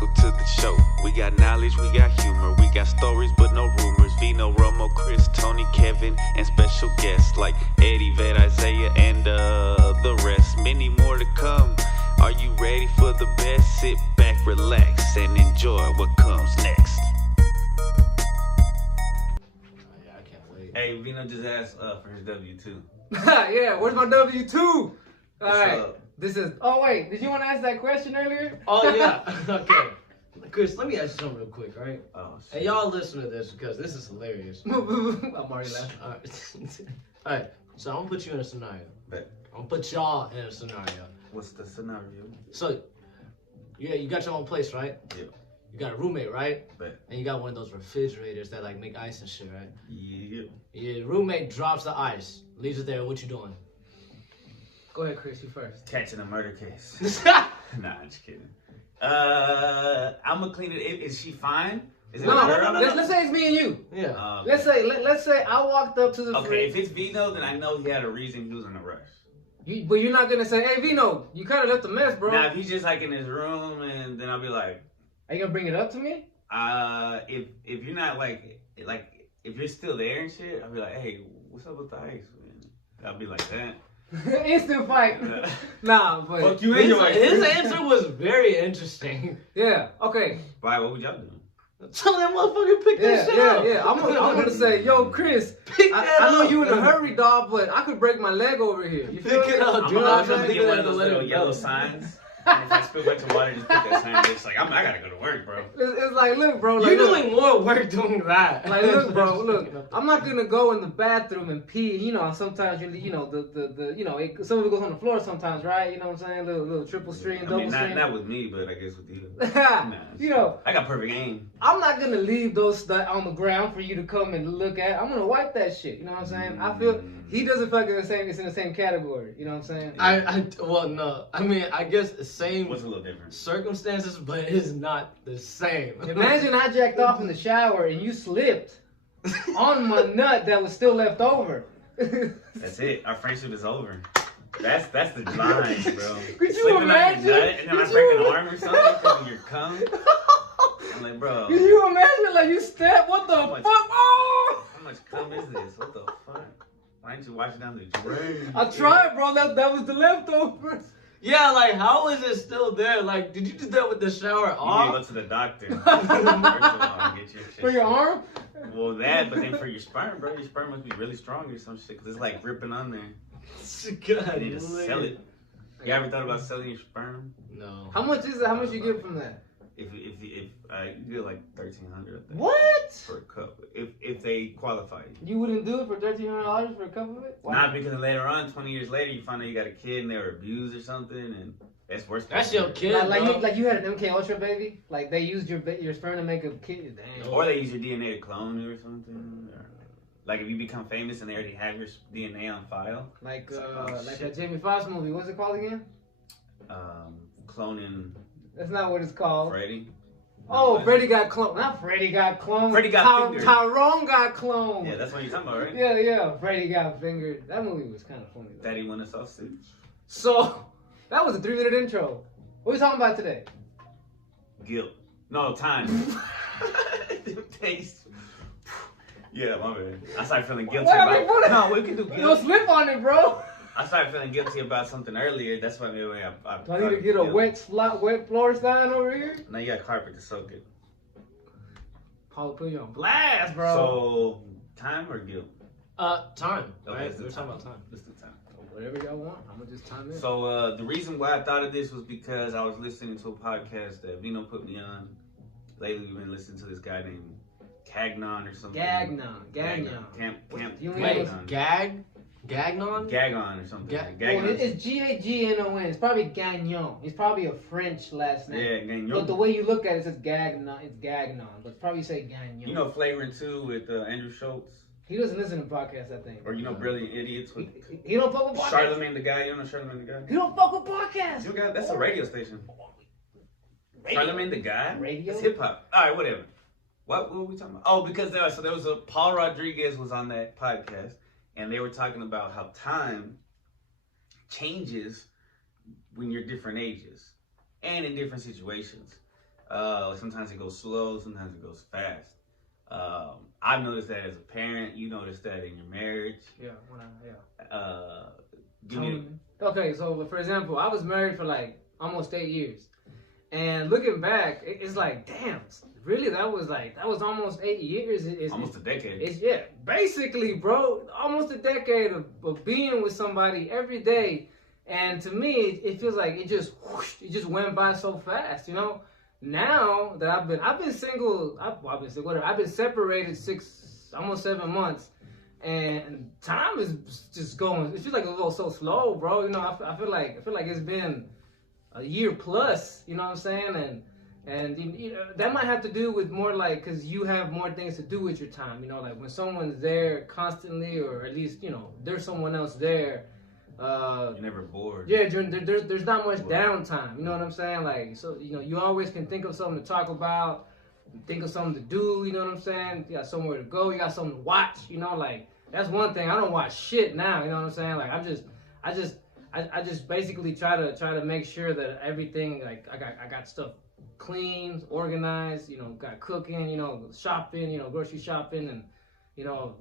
welcome to the show. We got knowledge, we got humor, we got stories but no rumors. Vino, Romo, Chris, Toney, Kevin, and special guests like Eddie, Vet, Isaiah, and the rest. Many more to come. Are you ready for the best? Sit back, relax, and enjoy what comes next. Yeah, I can't wait. Hey, Vino just asked for his W-2. Yeah, where's my W-2? All right. up? This is. Oh wait, did you want to ask that question earlier? Oh yeah. Okay. Chris, let me ask you something real quick, all right? Oh, shit. And y'all listen to this because this is hilarious. I'm already laughing. All right. All right. So I'm gonna put you in a scenario. Bet. I'm gonna put y'all in a scenario. What's the scenario? So, yeah, you got your own place, right? Yeah. You got a roommate, right? Bet. And you got one of those refrigerators that like make ice and shit, right? Yeah. Your roommate drops the ice, leaves it there. What you doing? Go ahead, Chris. You first. Catching a murder case. Nah, I'm just kidding. I'm gonna clean it. Is she fine? Is it No, a girl? let's say it's me and you. Yeah. Let's say I walked up to the Okay, fridge. if it's Vino, then I know he had a reason he was in a rush. But you're not gonna say, "Hey, Vino, you kind of left a mess, bro." Now, if he's just like in his room, and then I'll be like, Are you gonna bring it up to me? if you're not like if you're still there and shit, I'll be like, hey, what's up with the ice? Man? I'll be like that. Instant fight. Nah, but Fuck you and your ice. His answer was very interesting. yeah. Okay. Why? What would y'all do? Tell that motherfucker pick Yeah, that shit yeah, up. yeah. I'm gonna say, yo, Chris. Pick that I know up. you in a hurry, dog, but I could break my leg over here. You feel Pick me? it up, I'm dude. gonna Just leave get it one at of the those little letter. yellow signs. And if I spill back to water, just put that sign. It's like I gotta go to work, bro. It's like, look, bro. Like, You're look, doing more work doing that. Like, look, bro, look. I'm not gonna go in the bathroom and pee. You know, sometimes you know the you know some of it goes on the floor sometimes, right? You know what I'm saying? Little triple stream, I double mean, stream. not with me, but I guess with you. You know, I got perfect aim. I'm not gonna leave those stuff on the ground for you to come and look at. I'm gonna wipe that shit. You know what I'm saying? I feel he doesn't feel like it's in the same category. You know what I'm saying? Well, no. I mean, I guess the same What's a little different? circumstances, but it's not the same. Imagine I jacked off in the shower and you slipped on my nut that was still left over. That's it. Our friendship is over. That's the line, bro. Could you Sleeping on your imagine? nut and then I break an arm or something because of your cum. I'm like, bro. Can you imagine? Like you step? What the How much- fuck? Oh! How much cum is this? What the fuck? Why didn't you wash it down the drain? I tried, bro. That was the leftovers. Yeah, like, how is it still there? Like, did you do that with the shower You need to off? go to the doctor. First of all, get your shit For your checked. arm? Well, that, but then for your sperm, bro, your sperm must be really strong or some shit because it's like ripping on there. God, You need to sell it. You ever thought about selling your sperm? No. How much is it? How much you get from that? If you get like $1,300 What? for a cup, if they qualify you. You wouldn't do it for $1,300 for a cup of it? Why? Not because later on, 20 years later, you find out you got a kid and they were abused or something, and that's worse. That's your kid, Like you had an MK Ultra baby. Like they used your sperm to make a kid. Dang. Or they use your DNA to clone you or something. Or, like if you become famous and they already have your DNA on file. Like shit. that Jamie Foxx movie. What's it called again? Cloning That's not what it's called. Freddy. Oh, No, Freddy got cloned. Not Freddy got cloned. Freddy got fingered. Tyrone got cloned. Yeah, that's what you're talking about, right? Yeah. Freddy got fingered. That movie was kind of funny. Though. Daddy won a sausage. So, that was a 3-minute intro. What are we talking about today? Guilt. No, time. Taste. Yeah, my bad. I started feeling guilty What are we about. putting- No, we can do Don't guilt. slip on it, bro. I started feeling guilty about something earlier. That's why maybe I Do I need to get a wet floor sign over here? Now you got carpet to soak it. Paul put you on blast, bro. So, time or guilt? Time. Okay, Right? let's do We're talking time. about time. Let's do time. Whatever y'all want, I'm gonna just time in. So, the reason why I thought of this was because I was listening to a podcast that Vino put me on. Lately, we've been listening to this guy named Gagnon or something. Gagnon. Camp You Wait, Gagnon. Gagnon? Gagon or something. Ga- Well, Gagnon. it's Gagnon. It's probably Gagnon. It's probably a French last name. Yeah, Gagnon. But the way you look at it, it says Gagnon. It's Gagnon, but probably say Gagnon. You know Flavoring 2 with Andrew Schultz? he doesn't listen to podcasts, I think. Or you know Brilliant Idiots with He don't fuck with podcasts. Charlemagne the Guy? You don't know Charlemagne the Guy? He don't fuck with podcasts. You got, that's a radio station. Charlemagne the Guy? Radio? It's hip hop. Alright, whatever. What were we talking about? Oh, because there was a Paul Rodriguez was on that podcast, and they were talking about how time changes when you're different ages and in different situations. Sometimes it goes slow, sometimes it goes fast. I've noticed that as a parent. You noticed that in your marriage. Yeah, Give me okay, so for example, I was married for like almost 8 years, and looking back, it's like, damn, really, that was almost 8 years. It's almost a decade. It's basically, bro, almost a decade of being with somebody every day, and to me, it feels like it just went by so fast, you know. Now that I've been single, I've been separated almost 7 months, and time is just going. It feels like it goes so slow, bro. You know, I feel like it's been a year plus. You know what I'm saying? And you know, that might have to do with more like because you have more things to do with your time. You know, like when someone's there constantly, or at least you know there's someone else there. You're never bored. Yeah, there's not much downtime. You know what I'm saying? Like, so you know, you always can think of something to talk about, think of something to do. You know what I'm saying? You got somewhere to go. You got something to watch. You know, like that's one thing. I don't watch shit now. You know what I'm saying? Like I just basically try to make sure that everything like I got stuff clean, organized. You know, got cooking. You know, shopping. You know, grocery shopping, and you know.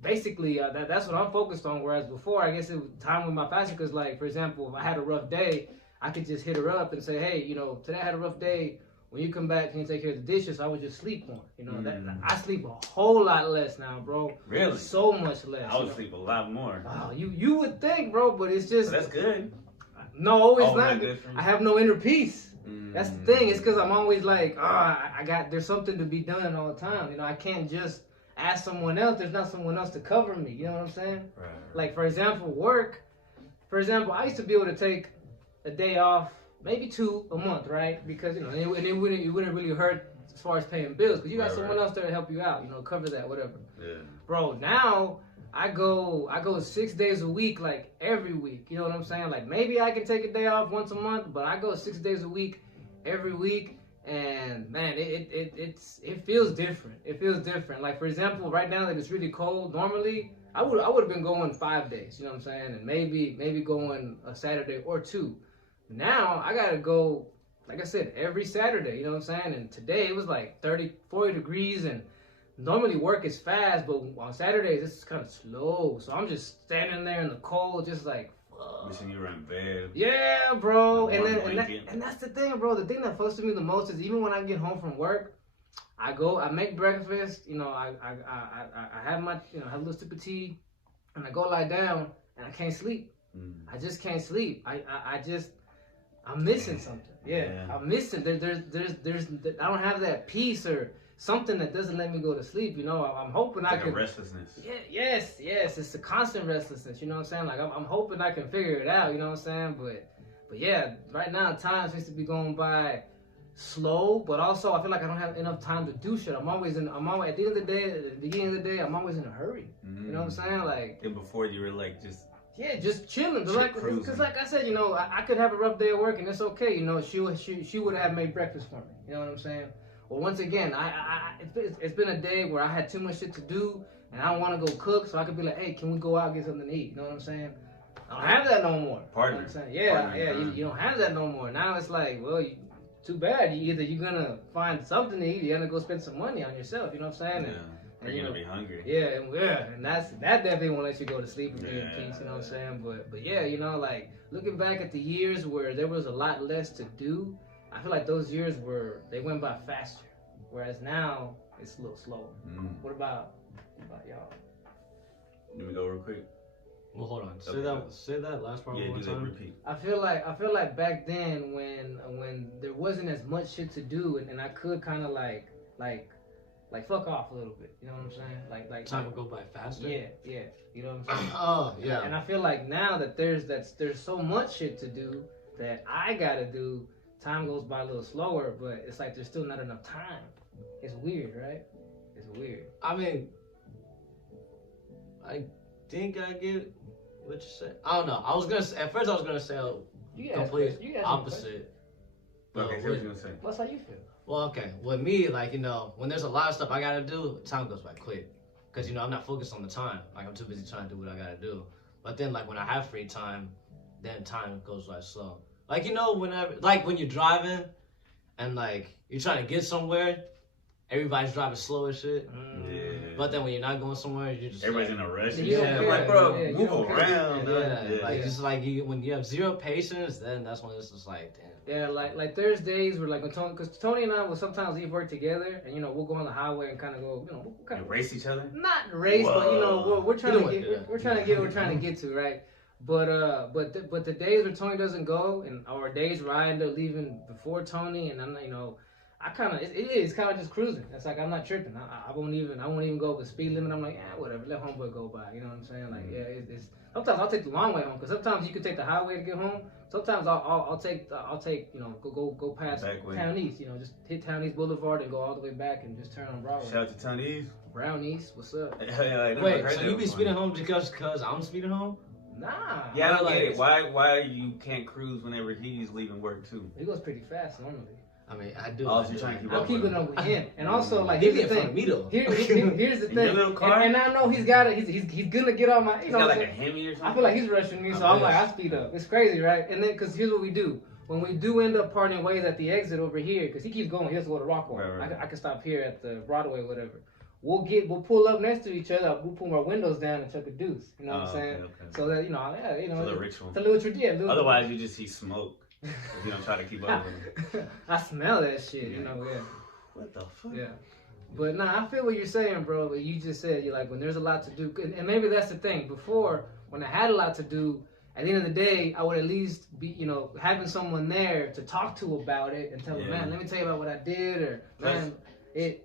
Basically, that's what I'm focused on. Whereas before, I guess it was time with my fashion. Because, like, for example, if I had a rough day, I could just hit her up and say, hey, you know, today I had a rough day. When you come back, can you take care of the dishes? I would just sleep more. You know, I sleep a whole lot less now, bro. Really? So much less. I would sleep a lot more. Wow, you would think, bro, but it's just. But that's good. No, it's not good. I have no inner peace. That's the thing. It's because I'm always like, there's something to be done all the time. You know, I can't just ask someone else. There's not someone else to cover me. You know what I'm saying? Right. Like, for example, work. For example, I used to be able to take a day off, maybe 2 a month, right? Because, you know, it wouldn't really hurt as far as paying bills. Because you got someone else there to help you out, you know, cover that, whatever. Yeah. Bro, now I go 6 days a week, like every week. You know what I'm saying? Like, maybe I can take a day off once a month, but I go 6 days a week, every week. And man, it feels different. It feels different. Like for example, right now that it's really cold, normally I would have been going 5 days. You know what I'm saying? And maybe going a Saturday or 2. Now I gotta go, like I said, every Saturday. You know what I'm saying? And today it was like 30, 40 degrees, and normally work is fast, but on Saturdays it's kind of slow. So I'm just standing there in the cold, just like. Wishing you were in bed. Yeah, bro. And that's the thing, bro. The thing that frustrates me the most is even when I get home from work, I make breakfast. You know, I have my, you know, have a little sip of tea, and I go lie down, and I can't sleep. I just can't sleep. I'm missing something. Yeah, I'm missing. There's I don't have that peace or something that doesn't let me go to sleep. You know, I'm hoping I can. Restlessness. Yeah, yes. It's a constant restlessness. You know what I'm saying? Like I'm hoping I can figure it out. You know what I'm saying? But yeah, right now time seems to be going by slow. But also I feel like I don't have enough time to do shit. I'm always at the end of the day, at the beginning of the day, I'm always in a hurry. You know what I'm saying? Like. And before you were like just. Yeah, just chilling. Because like I said, you know, I could have a rough day at work and it's okay. You know, she would have made breakfast for me. You know what I'm saying? Well, once again, it's been a day where I had too much shit to do and I don't want to go cook, so I could be like, hey, can we go out and get something to eat? You know what I'm saying? I don't have that no more. Partner. You know what I'm saying? You don't have that no more. Now it's like, well, too bad. Either you're going to find something to eat, you're going to go spend some money on yourself. You know what I'm saying? Yeah. Or you're gonna be hungry. Yeah, and that definitely won't let you go to sleep and be in peace. You know what I'm saying? But yeah, you know, like looking back at the years where there was a lot less to do, I feel like those years they went by faster. Whereas now it's a little slower. What about y'all? Let me go real quick. Well, hold on. Say that last part one more time. Repeat. I feel like back then when there wasn't as much shit to do and I could kind of like fuck off a little bit, you know what I'm saying? Like time will go by faster. Yeah, you know what I'm saying? Oh yeah. And I feel like now that there's so much shit to do that I gotta do, time goes by a little slower, but it's like there's still not enough time. It's weird, right? It's weird. I mean, I think I get what you said. I don't know. At first I was gonna say complete opposite. Okay, so what you gonna say? What's how you feel? Well, okay. With me, like, you know, when there's a lot of stuff I gotta do, time goes by quick. Because, you know, I'm not focused on the time. Like, I'm too busy trying to do what I gotta do. But then, like, when I have free time, then time goes by slow. Like, you know, when you're driving and like you're trying to get somewhere, everybody's driving slow as shit. Yeah. But then when you're not going somewhere, you're just Everybody's like, in a rush. Yeah, Like, bro, yeah, you move don't care. around. yeah, like yeah. just like when you have zero patience, then that's when it's just like, damn. Yeah, like there's days where like when because Tony and I will sometimes leave work together, and we'll go on the highway and kind of go, we'll kind You of race each other? not race, but we're trying You to know get what, we're trying to get what we're trying to get to, right? But the days where Tony doesn't go, and our days where I end up leaving before Tony, and I'm I kind of it's kind of just cruising. It's like I'm not tripping. I won't even go over the speed limit. I'm like, yeah, whatever, let homeboy go by. You know what I'm saying? Like, yeah, it's sometimes I'll take the long way home because sometimes you can take the highway to get home. Sometimes I'll take go past Town East. Just hit Town East Boulevard and go all the way back and just turn on Broadway. Shout out to Toney. Brown East, what's up? Wait, so you be speeding home because I'm speeding home? Nah. Yeah, I don't like, get it. Why you can't cruise whenever he's leaving work too? He goes pretty fast normally. I mean, I do. Oh, so you're trying to keep I'm up keeping with him. up with him, and also like He here's be the in front of thing. me though. Here's the In your thing, little car? and I know he's got it. He's gonna get on my. He's know got what like I'm a saying? Hemi or something. I feel like he's rushing me, so I'm like, I speed up. It's crazy, right? And then because here's what we do. When we do end up parting ways at the exit over here, because he keeps going, he has to go to Rockwall. Right. I can stop here at the Broadway, whatever. We'll pull up next to each other. We'll pull our windows down and chuck a deuce. You know what I'm saying? Okay. So that It's a little ritual. It's a little tradition. Otherwise, you just see smoke if you don't try to keep up with him. I smell that shit. Yeah. What the fuck? Yeah. But nah, I feel what you're saying, bro. But you just said you're like when there's a lot to do, and maybe that's the thing. Before, when I had a lot to do, at the end of the day, I would at least be, having someone there to talk to about it and tell them, man, let me tell you about what I did, or man, it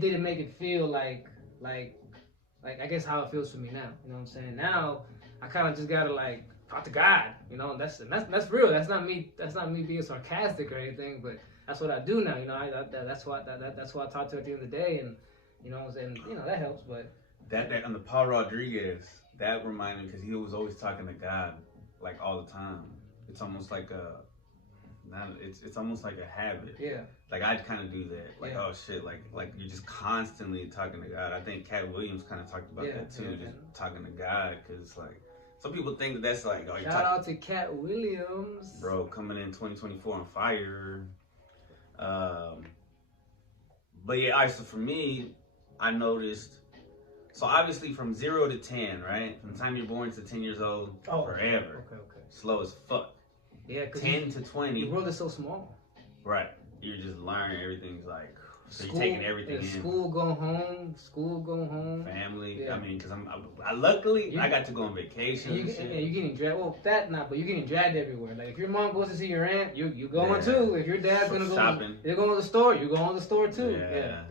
didn't make it feel like I guess how it feels for me now. You know what I'm saying? Now I kind of just gotta like talk to God. That's real. That's not me being sarcastic or anything, but that's what I do now. That's why I talk to her at the end of the day, and that helps. But that on the Paul Rodriguez, that reminded me because he was always talking to God like all the time. It's almost like it's almost like a habit. Yeah. Like I kind of do that. Like oh shit, like you're just constantly talking to God. I think Cat Williams kind of talked about that too, just talking to God, because like some people think that's like oh, shout out to Cat Williams, bro, coming in 2024 on fire. But yeah, all right, so for me, I noticed, so obviously from 0 to 10, right? From the time you're born to 10 years old, forever. Okay. Slow as fuck. Yeah, 10 to 20. The world is so small. Right. You're just learning, everything's like, so you're taking everything in. School, go home. Family. Yeah. I mean, because I luckily, I got to go on vacation. You're getting dragged. Well, but you're getting dragged everywhere. Like if your mom goes to see your aunt, you going too. If your dad's gonna go shopping, they're going to the store. You going to the store too. Yeah.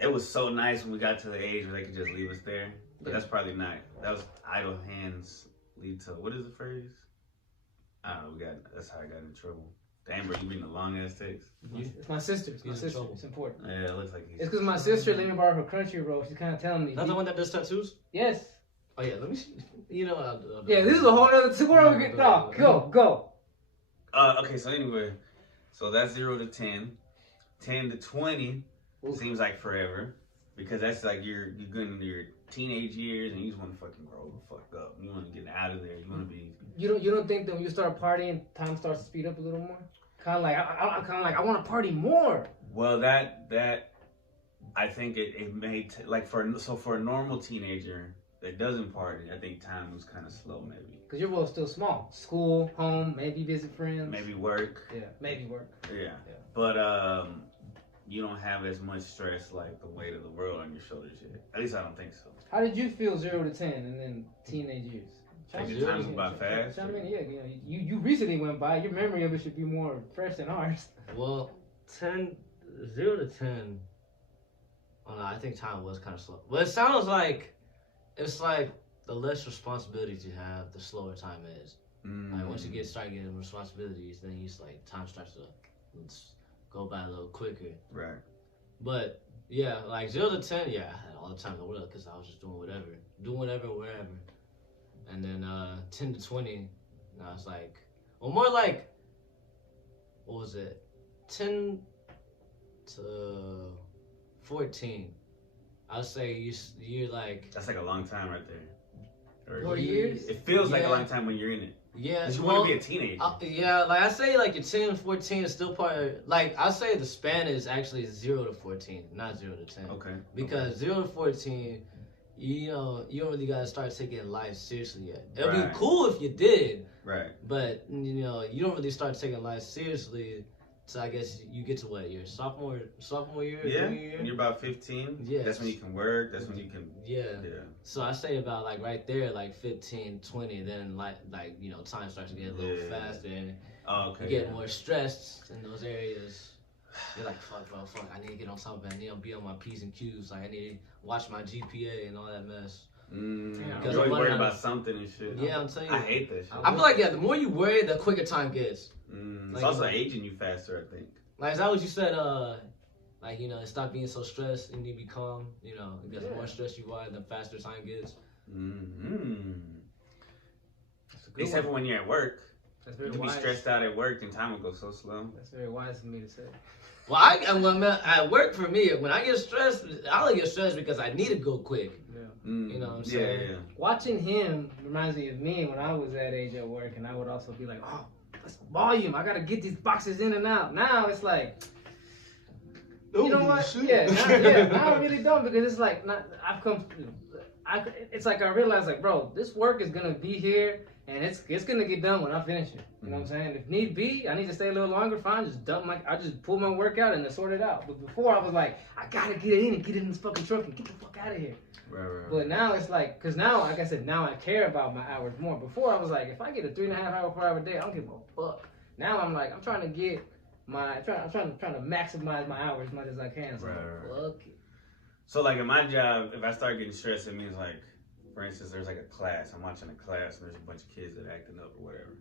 It was so nice when we got to the age where they could just leave us there. But that's probably not. That was idle hands lead to, what is the phrase? I don't know. That's how I got in trouble. Damn, bro, you reading the long ass text. It's my sister. It's important. Yeah, it looks like he's. It's because my sister let me borrow her country roll. She's kind of telling me. That's the one that does tattoos? Yes. Oh yeah, let me see. Yeah, this is a whole other. Where are we getting? No, go. Okay, so anyway, so that's 0 to 10. 10 to 20 seems like forever, because that's like you're going into your teenage years and you just want to fucking grow the fuck up. You want to get out of there. You want to be. You don't think that when you start partying, time starts to speed up a little more? Kind of like I want to party more. Well, that I think it may for a normal teenager that doesn't party, I think time was kind of slow maybe. Because your world's still small. School, home, maybe visit friends. Maybe work. Yeah, maybe work. Yeah. But you don't have as much stress like the weight of the world on your shoulders yet. At least I don't think so. How did you feel 0 to 10 and then teenage years? Like the time went by fast. You recently went by. Your memory of it should be more fresh than ours. Well, 0 to 10. Oh no, I think time was kind of slow. But it sounds like it's like the less responsibilities you have, the slower time is. Like once you start getting responsibilities, then you like time starts to go by a little quicker. Right. But yeah, like 0 to 10, yeah, I had all the time in the world because I was just doing whatever, wherever. And then 10 to 20, I was like, well, more like, what was it? 10 to 14. I would say you're like. That's like a long time right there. 4 years? It feels like a long time when you're in it. Yeah, Because you well, want to be a teenager. yeah, like I say, like your 10, 14 is still part of, like I say the span is actually 0 to 14, not 0 to 10. Okay. Because 0 to 14, you know, you don't really gotta start taking life seriously yet. It'll be Right. cool if you did, Right. but you know, you don't really start taking life seriously. So I guess you get to what, your sophomore year, Yeah. junior year? When you're about 15. Yes. That's when you can work. That's when you can. Yeah. Yeah. So I say about like right there, like 15, 20, then like you know, time starts to get a little Yeah. faster and Oh, okay. you get more stressed in those areas. You're like, fuck, I need to get on top of it. I need to be on my P's and Q's. Like I need to watch my GPA and all that mess. You're always worried about something and shit. Yeah, I'm telling you. I hate that shit. I feel like the more you worry, the quicker time gets. It's Like, also aging you faster, I think. Like, is that what you said? Like, you know, stop being so stressed and you be calm. You know, because the more stressed you are, the faster time gets. Except for when you're at work. That's You very can be wise. stressed out at work and time will go so slow. That's very wise of me to say. Well, at work for me, when I get stressed, I only get stressed because I need to go quick. Yeah. You know what I'm saying? Yeah. Watching him reminds me of me when I was that age at work, and I would also be like, oh, that's volume. I gotta get these boxes in and out. Now it's like, you know what? Now I really don't, because it's like it's like I realize, like, bro, this work is gonna be here and it's gonna get done when I finish it. You know what I'm saying? If need be, I need to stay a little longer, fine, I just pull my work out and then sort it out. But before I was like, I gotta get it in and get it in this fucking truck and get the fuck out of here. Right. But now it's like, cause now, like I said, now I care about my hours more. Before I was like, if I get a 3.5 hour, 4 hour day, I don't give a fuck. Now I'm like, I'm trying to get I'm trying to maximize my hours as much as I can. So Right. fuck it. So like in my job, if I start getting stressed, it means like, for instance, there's like a class. I'm watching a class and there's a bunch of kids that are acting up or whatever.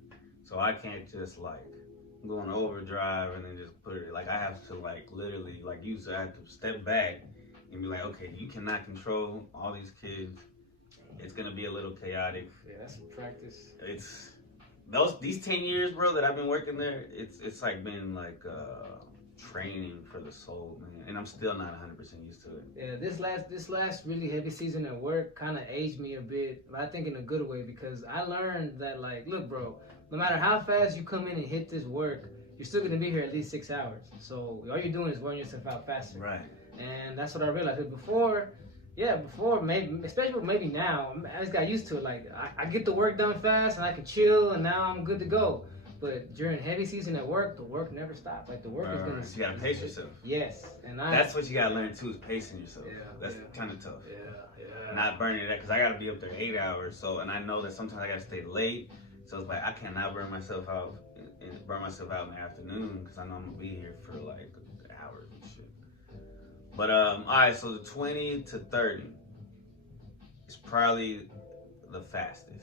So I can't just like go on overdrive and then just put it, like I have to like literally, like you said, I have to step back and be like, okay, you cannot control all these kids. It's gonna be a little chaotic. Yeah, that's some practice. It's these 10 years, bro, that I've been working there. It's like been like training for the soul, man. And I'm still not 100% used to it. Yeah, this last really heavy season at work kind of aged me a bit, but I think in a good way, because I learned that, like, look, bro, no matter how fast you come in and hit this work, you're still gonna be here at least 6 hours. So all you're doing is wearing yourself out faster. Right. And that's what I realized. But before, maybe, especially maybe now, I just got used to it. Like, I get the work done fast and I can chill and now I'm good to go. But during heavy season at work, the work never stops. Like, the work is gonna. So you gotta pace yourself. Yes, and That's what you gotta learn too, is pacing yourself. Yeah, That's yeah. kind of tough. Yeah. Not burning it, because I gotta be up there 8 hours. So, and I know that sometimes I gotta stay late. So it's like I cannot burn myself out in the afternoon, because I know I'm gonna be here for like hours and shit. But all right, so the 20 to 30 is probably the fastest.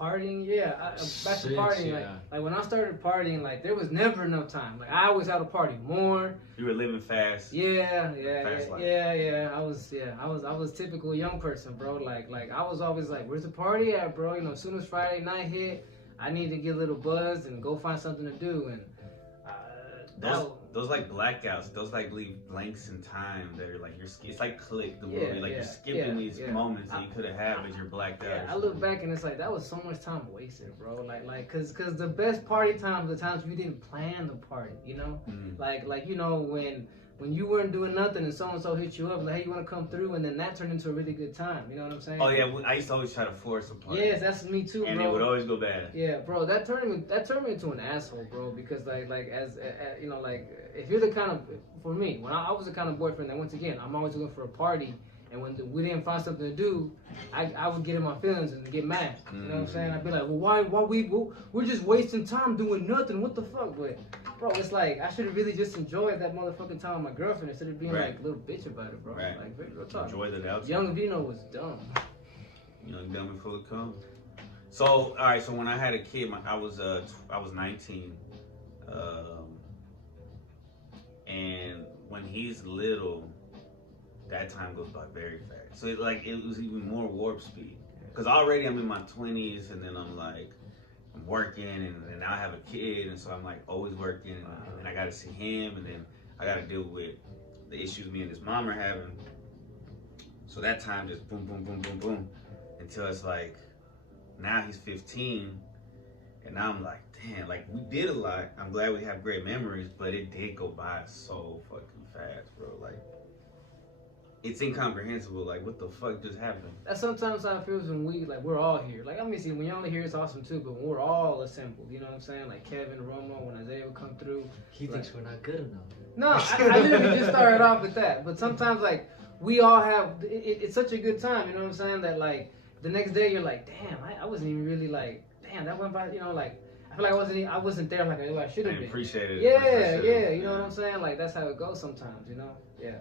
Partying, yeah. Back to Shit, partying, yeah. like when I started partying, like there was never enough time. Like I always had to party more. You were living fast. Yeah. Fast life. I was typical young person, bro. Like I was always like, where's the party at, bro? You know, as soon as Friday night hit, I need to get a little buzzed and go find something to do. And those like blackouts, those like leave blanks in time. They're like it's like Click, the movie. Like you're skipping these moments that you could have had as you're blacked out. Yeah, I look back and it's like that was so much time wasted, bro. Like, cause the best party times are the times you didn't plan the party, you know. Like you know when you weren't doing nothing and so and so hit you up like, hey, you want to come through, and then that turned into a really good time. You know what I'm saying? Oh yeah, I used to always try to force a party. Yes, that's me too, bro. And it would always go bad. Yeah, bro, that turned me into an asshole, bro. Because like as you know, like if you're the kind of, for me, when I was the kind of boyfriend that, once again, I'm always looking for a party, and when we didn't find something to do, I would get in my feelings and get mad. You know what I'm saying? I'd be like, well, we're just wasting time doing nothing. What the fuck? But bro, it's like I should have really just enjoyed that motherfucking time with my girlfriend instead of being like a little bitch about it, bro. Right. Like, real talk. Enjoy the outside. Young Vino was dumb. Young dumb and full of cum. So all right, so when I had a kid, I was 19, and when he's little, that time goes by very fast. So it was even more warp speed. Because already I'm in my 20s, and then I'm working, and now I have a kid, and so I'm like always working, and I got to see him, and then I got to deal with the issues me and his mom are having. So that time just boom, boom, boom, boom, boom, until it's like now he's 15, And now I'm like, damn, like we did a lot. I'm glad we have great memories, but it did go by so fucking fast, bro. Like, it's incomprehensible. Like, what the fuck just happened? That's sometimes how it feels when we're all here. Like, I mean, see, when you're only here, it's awesome too, but when we're all assembled, you know what I'm saying? Like Kevin, Romo, when Isaiah would come through. He thinks we're not good enough. No, I literally just started off with that. But sometimes, like, we all have, it's such a good time, you know what I'm saying? That, like, the next day you're like, damn, I wasn't even really like, damn, that went by, you know, like, I feel like I wasn't there like I should have been. Appreciate it. Yeah, you know what I'm saying? Like, that's how it goes sometimes, you know? Yeah.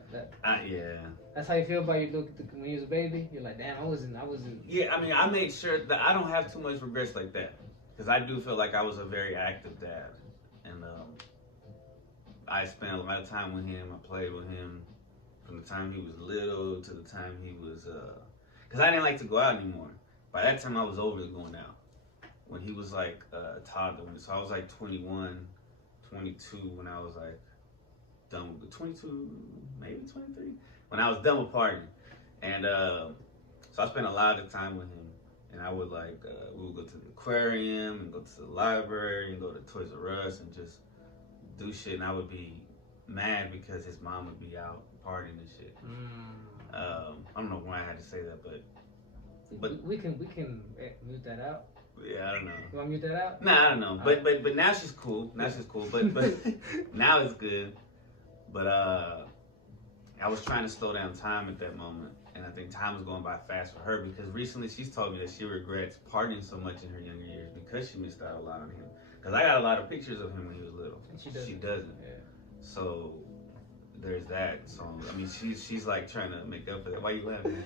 Yeah. That's how you feel about when you was a baby? You're like, damn, I wasn't. Yeah, I mean, I made sure that I don't have too much regrets like that. Because I do feel like I was a very active dad. And I spent a lot of time with him. I played with him from the time he was little to the time he was... Because I didn't like to go out anymore. By that time, I was over going out. When he was like a toddler. So I was like 21, 22 when I was like done with 22, maybe 23. When I was done with partying. And so I spent a lot of time with him. And I would like, we would go to the aquarium and go to the library and go to Toys R Us and just do shit. And I would be mad because his mom would be out partying and shit. I don't know why I had to say that, but we can mute that out. Yeah, I don't know. You want to mute that out? Nah, I don't know. But now she's cool. Now she's cool. But now it's good. But I was trying to slow down time at that moment, and I think time was going by fast for her because recently she's told me that she regrets partying so much in her younger years because she missed out a lot on him. Because I got a lot of pictures of him when he was little. And she doesn't. Yeah. So there's that. So I mean, she's like trying to make up for that. Why you laughing?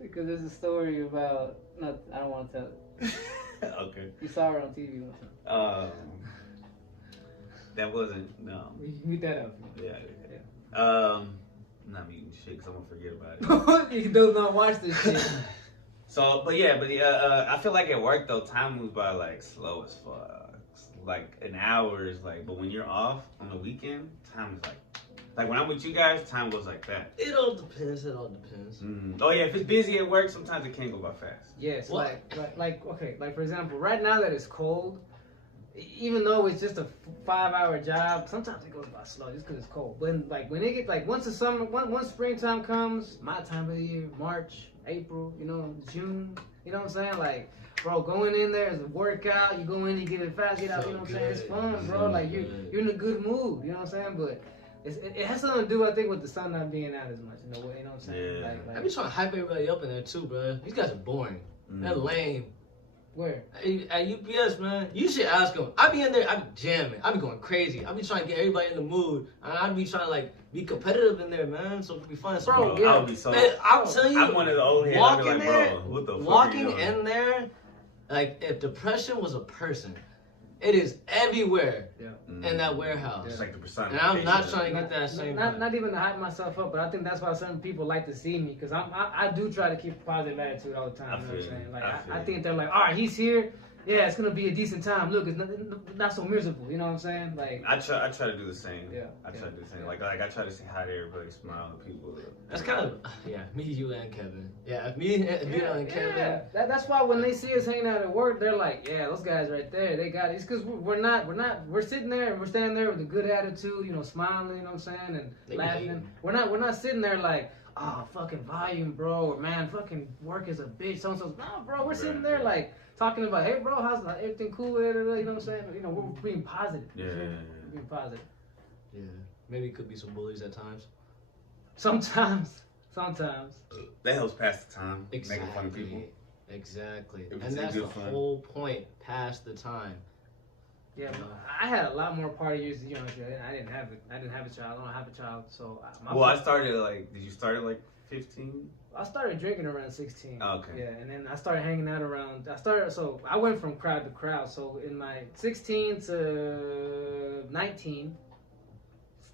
Because there's a story about. I don't want to tell it. Okay. You saw her on TV one time. That wasn't no. You mute that up. Yeah. I'm not muting shit because I'm gonna forget about it. You do not watch this shit. So, but I feel like at work though, time moves by like slow as fuck. Like an hour is like, but when you're off on the weekend, time is like when I'm with you guys, time goes like that. It all depends. Mm-hmm. Oh yeah, if it's busy at work, sometimes it can go by fast. Yes, like for example, right now that it's cold, even though it's just a 5-hour job, sometimes it goes by slow just because it's cold. But when it gets like once springtime comes, my time of the year, March, April, June, you know what I'm saying? Like, bro, going in there is a workout. You go in, you get it fast, get out. You know what I'm saying? It's fun, bro. Like you're in a good mood. You know what I'm saying? But it has something to do, I think, with the sun not being out as much. You know what I'm saying? Yeah. Like, I be trying to hype everybody up in there too, bro. These guys are boring. They're lame. Where? At UPS, man. You should ask them. I be in there, I be jamming. I be going crazy. I be trying to get everybody in the mood. And I be trying to, like, be competitive in there, man. So it can be fun. So, Bro, I would be so... Man, I'm telling you. I'm one of the old heads. I'd be like, bro, what the fuck Walking are you doing? in there, like, if depression was a person, it is everywhere in that warehouse. It's like the And I'm not trying to get that same not even to hype myself up, but I think that's why certain people like to see me, because I do try to keep a positive attitude all the time. You know what I'm saying? Like I think they're like, all right, he's here. Yeah, it's gonna be a decent time. Look, it's not so miserable. You know what I'm saying? Like I try to do the same. Yeah. I try to do the same. Like I try to say hi to everybody, smile at people. That's kind of me, you, and Kevin. Yeah, me, Vino, and Kevin. Yeah. That's why when they see us hanging out at work, they're like, yeah, those guys right there, they got it. It's because we're sitting there and we're standing there with a good attitude, smiling, you know what I'm saying, and They laughing. We're not sitting there like, oh, fucking volume, bro, or man, fucking work is a bitch. So and so. No, bro, we're sitting there like talking about, hey, bro, how's everything cool? You know what I'm saying? We're being positive. Yeah. We're being positive. Yeah, maybe it could be some bullies at times. Sometimes. That helps pass the time. Exactly. Making fun of people. Exactly. If And that's the whole point. Pass the time. Yeah, I had a lot more party years than you. I didn't have a child. I don't have a child, so. I started did you start at 15? I started drinking around 16. Oh, okay. Yeah, and then I started hanging out around. So I went from crowd to crowd. So in my 16 to 19,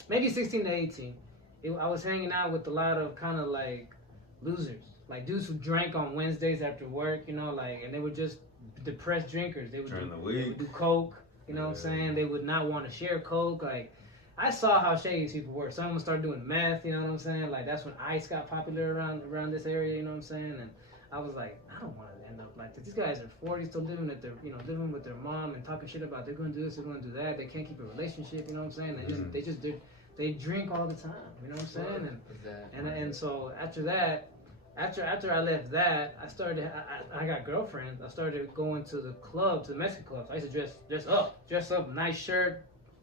maybe 16 to 18, I was hanging out with a lot of kind of like losers, like dudes who drank on Wednesdays after work, and they were just depressed drinkers. They would do coke. You know what I'm saying? They would not want to share coke. Like, I saw how shady these people were. Some of them started doing meth. You know what I'm saying? Like, that's when ice got popular around this area. You know what I'm saying? And I was like, I don't want to end up like this. These guys are 40, still living at their, living with their mom and talking shit about they're gonna do this, they're gonna do that. They can't keep a relationship. You know what I'm saying? They drink all the time. You know what I'm saying? And so after that, after I left that, I got girlfriends. I started going to the club, to the Mexican clubs. I used to dress up, nice shirt,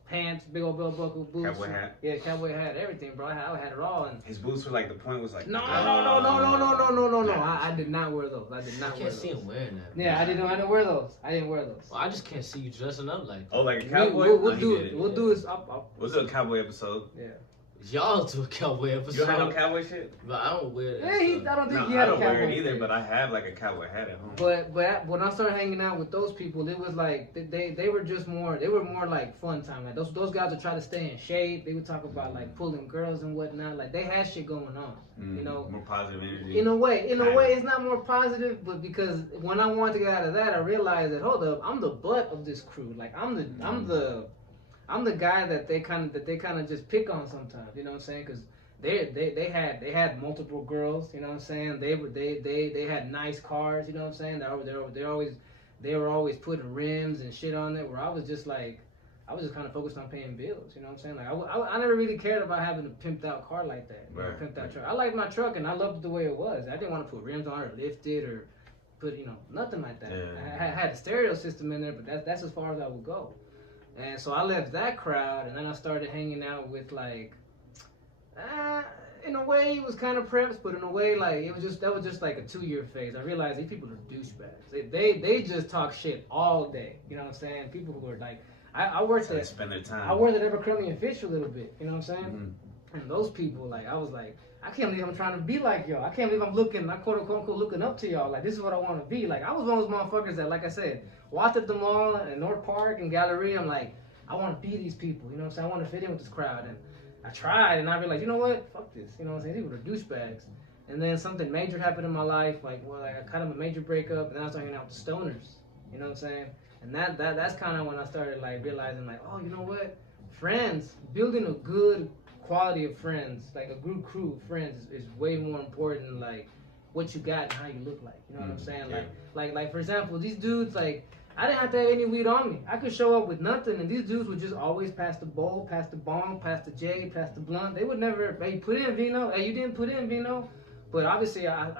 pants, big old belt buckle, boots. Cowboy hat. Yeah, cowboy hat, everything, bro. I had it all. And his boots were like the point was like. No. I did not wear those. I can't see him wearing that. Yeah, I didn't wear those. Well, I just can't see you dressing up like. Oh, like a cowboy. We'll do it. We'll do it. We'll do a cowboy episode. Yeah. Y'all do a cowboy episode. You don't have no cowboy shit? But I don't wear that. Yeah, I don't think he I had don't a cowboy wear it either, hat. but I have like a cowboy hat at home. But when I started hanging out with those people, it was like they were more like fun time. Like those guys would try to stay in shape. They would talk about like pulling girls and whatnot. Like they had shit going on. You know, more positive energy. In a way, it's not more positive, but because when I wanted to get out of that, I realized that hold up, I'm the butt of this crew. Like I'm the guy that they kind of just pick on sometimes. You know what I'm saying? Because they had multiple girls. You know what I'm saying? They had nice cars. You know what I'm saying? They were always putting rims and shit on it. Where I was just kind of focused on paying bills. You know what I'm saying? Like I never really cared about having a pimped out car like that. Right. Pimped out truck. I liked my truck and I loved the way it was. I didn't want to put rims on it or lift it or put nothing like that. Yeah. I had a stereo system in there, but that's as far as I would go. And so I left that crowd, and then I started hanging out with like, in a way it was kind of preps, but in a way like that was just like a 2-year phase. I realized these people are douchebags. They just talk shit all day. You know what I'm saying? People who are like, I worked They at spend their time. I worked at Abercrombie and Fitch for a little bit. You know what I'm saying? Mm-hmm. And those people, like, I was like, I can't believe I'm trying to be like y'all. I can't believe I'm quote unquote looking up to y'all. Like, this is what I want to be. Like, I was one of those motherfuckers that, like I said, walked at the mall in North Park and Galleria. I'm like, I want to be these people. You know what I'm saying? I want to fit in with this crowd. And I tried, and I realized, you know what? Fuck this. You know what I'm saying? These people are douchebags. And then something major happened in my life. Like I kind of a major breakup, and then I started hanging out with the stoners. You know what I'm saying? And that's kind of when I started like realizing, like, oh, you know what? Friends, building a good quality of friends, like a good crew of friends, is way more important than like what you got and how you look like. You know what I'm saying? Yeah. Like for example, these dudes, like, I didn't have to have any weed on me. I could show up with nothing, and these dudes would just always pass the bowl, pass the bong, pass the J, pass the blunt. They would never, hey, put in Vino. Hey, you didn't put in Vino. But obviously, I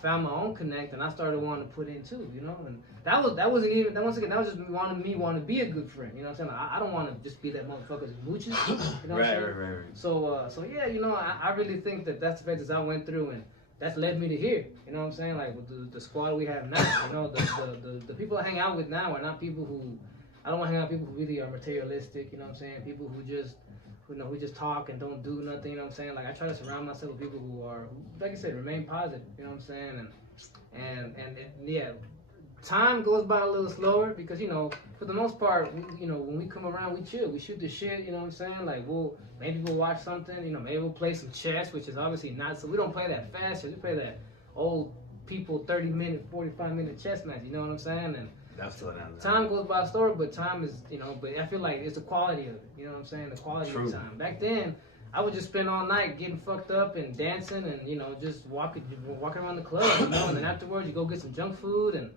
found my own connect, and I started wanting to put in too, you know. And that wasn't even, once again, that was just me wanting to be a good friend, you know what I'm saying? I don't want to just be that motherfucker who mooches, you know what I'm saying? Right. So yeah, you know, I really think that's the phases I went through, and that's led me to here, you know what I'm saying? Like with the squad we have now, you know, the people I hang out with now are not people who, I don't want to hang out with people who really are materialistic, you know what I'm saying? People who just, we just talk and don't do nothing, you know what I'm saying? Like, I try to surround myself with people who are, like I said, remain positive, you know what I'm saying? And yeah, time goes by a little slower because, you know, for the most part, you know, when we come around, we chill, we shoot the shit, you know what I'm saying? Like, maybe we'll watch something, you know, maybe we'll play some chess, which is obviously not, so we don't play that fast, we play that old people 30-minute, 45-minute chess match, you know what I'm saying? And that's what I'm time goes by slower, but time is, you know, but I feel like it's the quality of it, you know what I'm saying? The quality of time. Back then, I would just spend all night getting fucked up and dancing and, you know, just walking around the club, you know, and then afterwards you go get some junk food and